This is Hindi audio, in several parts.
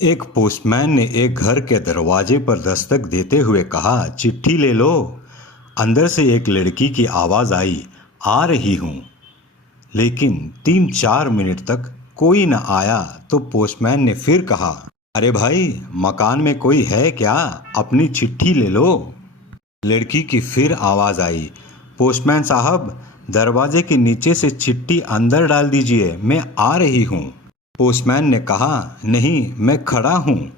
एक पोस्टमैन ने एक घर के दरवाजे पर दस्तक देते हुए कहा, चिट्ठी ले लो। अंदर से एक लड़की की आवाज़ आई, आ रही हूँ। लेकिन 3-4 मिनट तक कोई न आया तो पोस्टमैन ने फिर कहा, अरे भाई, मकान में कोई है क्या? अपनी चिट्ठी ले लो। लड़की की फिर आवाज़ आई, पोस्टमैन साहब, दरवाजे के नीचे से चिट्ठी अंदर डाल दीजिए, मैं आ रही हूँ। पोस्टमैन ने कहा, नहीं, मैं खड़ा हूँ,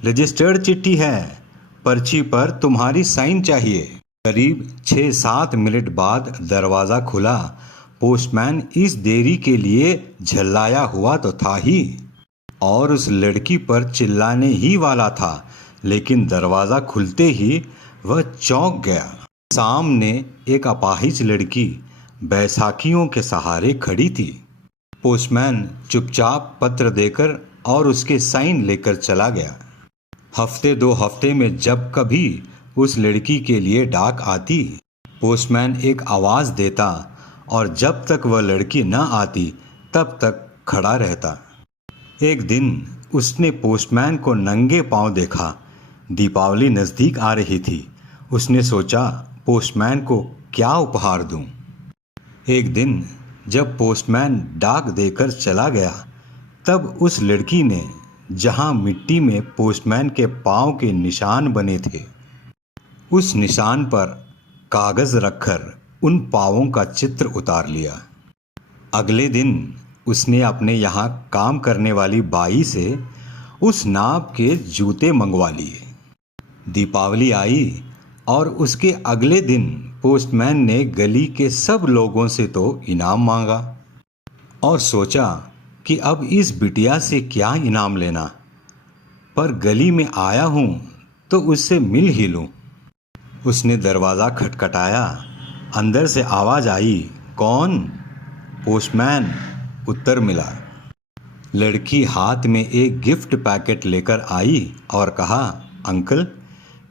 रजिस्टर्ड चिट्ठी है, पर्ची पर तुम्हारी साइन चाहिए। करीब 6-7 मिनट बाद दरवाज़ा खुला। पोस्टमैन इस देरी के लिए झल्लाया हुआ तो था ही, और उस लड़की पर चिल्लाने ही वाला था, लेकिन दरवाज़ा खुलते ही वह चौंक गया। सामने एक अपाहिज लड़की बैसाखियों के सहारे खड़ी थी। पोस्टमैन चुपचाप पत्र देकर और उसके साइन लेकर चला गया। हफ्ते 2 हफ्ते में जब कभी उस लड़की के लिए डाक आती, पोस्टमैन एक आवाज़ देता और जब तक वह लड़की न आती तब तक खड़ा रहता। एक दिन उसने पोस्टमैन को नंगे पांव देखा। दीपावली नज़दीक आ रही थी। उसने सोचा, पोस्टमैन को क्या उपहार दूं। एक दिन जब पोस्टमैन डाक देकर चला गया, तब उस लड़की ने, जहां मिट्टी में पोस्टमैन के पांव के निशान बने थे, उस निशान पर कागज़ रखकर उन पांवों का चित्र उतार लिया। अगले दिन उसने अपने यहाँ काम करने वाली बाई से उस नाप के जूते मंगवा लिए। दीपावली आई और उसके अगले दिन पोस्टमैन ने गली के सब लोगों से तो इनाम मांगा और सोचा कि अब इस बिटिया से क्या इनाम लेना, पर गली में आया हूँ तो उससे मिल ही लूँ। उसने दरवाज़ा खटखटाया। अंदर से आवाज़ आई, कौन? पोस्टमैन, उत्तर मिला। लड़की हाथ में एक गिफ्ट पैकेट लेकर आई और कहा, अंकल,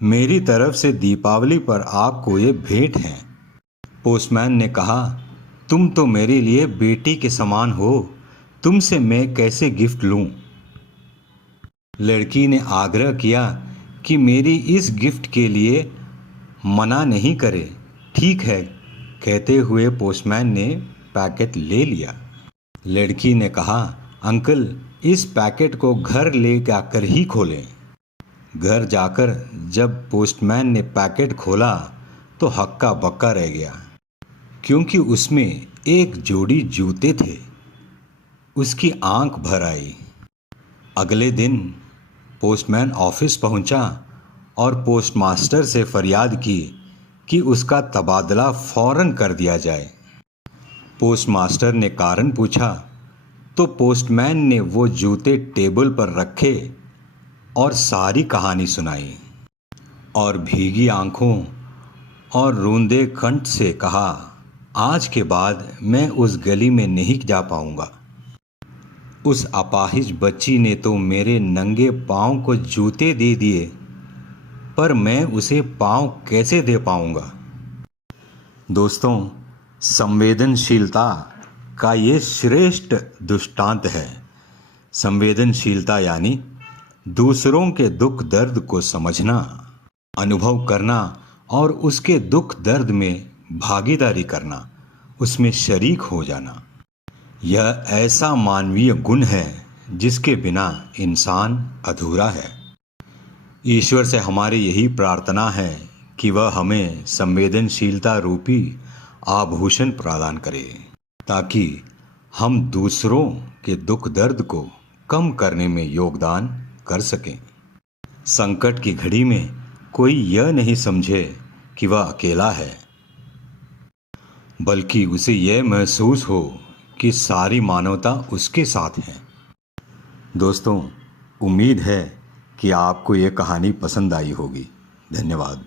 मेरी तरफ से दीपावली पर आपको ये भेंट है। पोस्टमैन ने कहा, तुम तो मेरे लिए बेटी के समान हो, तुमसे मैं कैसे गिफ्ट लूं? लड़की ने आग्रह किया कि मेरी इस गिफ्ट के लिए मना नहीं करे। ठीक है, कहते हुए पोस्टमैन ने पैकेट ले लिया। लड़की ने कहा, अंकल, इस पैकेट को घर ले जाकर ही खोलें। घर जाकर जब पोस्टमैन ने पैकेट खोला तो हक्का बक्का रह गया, क्योंकि उसमें एक जोड़ी जूते थे। उसकी आंख भर आई। अगले दिन पोस्टमैन ऑफिस पहुंचा और पोस्टमास्टर से फरियाद की कि उसका तबादला फौरन कर दिया जाए। पोस्टमास्टर ने कारण पूछा तो पोस्टमैन ने वो जूते टेबल पर रखे और सारी कहानी सुनाई और भीगी आंखों और रूंधे कंठ से कहा, आज के बाद मैं उस गली में नहीं जा पाऊंगा। उस अपाहिज बच्ची ने तो मेरे नंगे पांव को जूते दे दिए, पर मैं उसे पांव कैसे दे पाऊंगा। दोस्तों, संवेदनशीलता का ये श्रेष्ठ दृष्टांत है। संवेदनशीलता यानी दूसरों के दुख दर्द को समझना, अनुभव करना और उसके दुख दर्द में भागीदारी करना, उसमें शरीक हो जाना। यह ऐसा मानवीय गुण है जिसके बिना इंसान अधूरा है। ईश्वर से हमारी यही प्रार्थना है कि वह हमें संवेदनशीलता रूपी आभूषण प्रदान करे, ताकि हम दूसरों के दुख दर्द को कम करने में योगदान कर सकें। संकट की घड़ी में कोई यह नहीं समझे कि वह अकेला है, बल्कि उसे यह महसूस हो कि सारी मानवता उसके साथ है। दोस्तों, उम्मीद है कि आपको यह कहानी पसंद आई होगी। धन्यवाद।